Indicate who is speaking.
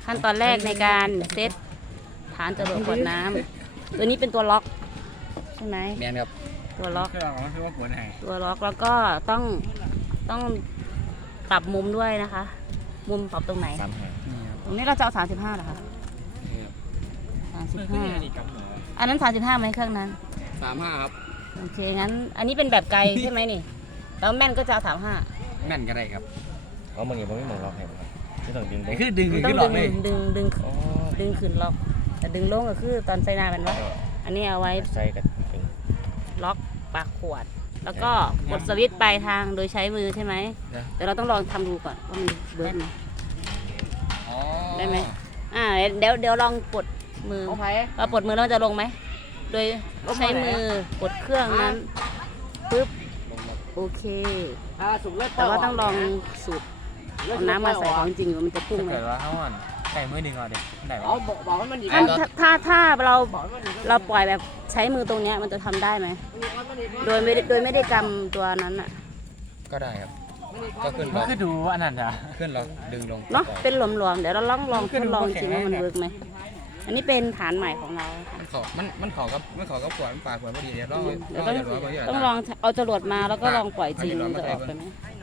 Speaker 1: ขั้นตอนแรกในการเซตฐานจรวดขวดน้ำตัวนี้เป็นตัวล็อกใช่ไหม
Speaker 2: แมนครับ
Speaker 1: ตัวล็อก
Speaker 2: คือเราคือว่าขวดไหน
Speaker 1: ตัวล็อกแล้วก็ต้องปรับมุมด้วยนะคะ มุมปรับตรงไหนตรงนี้เราจะเอา35เหรอคะ35อันนั้น35ไหมเครื่องนั้น
Speaker 2: 35ครับ
Speaker 1: โอเคงั้นอันนี้เป็นแบบไกลใช่ไหมนี่แล้วแม่นก็จะเอา35
Speaker 2: แม่นก็ได้ครับ
Speaker 3: เอาบางอย่างไม่มองล็อกเห็นครับไม่ต้องดึง
Speaker 2: คือดึง
Speaker 1: ต้อ
Speaker 2: ขึ้
Speaker 1: ง
Speaker 2: นหลอกเลย
Speaker 1: ดึงขึ้นล็อกแต่ดึงลงก็คือตอนใส่นาเป็นว่าอันนี้เอาไว้
Speaker 3: ใส่กับดึง
Speaker 1: ล็อกปากขวดแล้วก็กดสวิตช์ปลายทางโดยใช้มือใช่ไหมแต่เราต้องลองทำดูก่อนว่ามันเบิร์ดไหมได้ไหมเดี๋ยวลองกดมือเราปลดมือแล้วจะลงไหมโดยใช้มือกดเครื่องนั้นปึ๊บโอเคแต่ว่าต้องลองสูบเอาน้ำมาใส่ของจริงว่ามันจะพุ่งไหม
Speaker 2: เกิดว่าเขาอ่อนใส่มือหนึ่งก่อนเด็กได้
Speaker 1: บอกว่ามันดีถ้าเราปล่อยแบบใช้มือตรงเนี้ยมันจะทำได้ไหมโดยไม่ได้กำตัวนั้นอ่ะ
Speaker 2: ก็ได้ครับก็ขึ้นล็อกคือดูอันนั้นจ้ะขึ้นล็อกดึงลง
Speaker 1: เนาะเป็นหลวมๆเดี๋ยวเราลองทดลองจริงว่ามันเวิร์กไหมอันนี้เป็นฐานใหม่ของเรา
Speaker 2: มันขอกับขวดมันปากขวดพอดีเดี๋ยวต้อง
Speaker 1: ลองเอาจรวดมาแล้วก็ลองปล่อยจริงจะออกไปไหม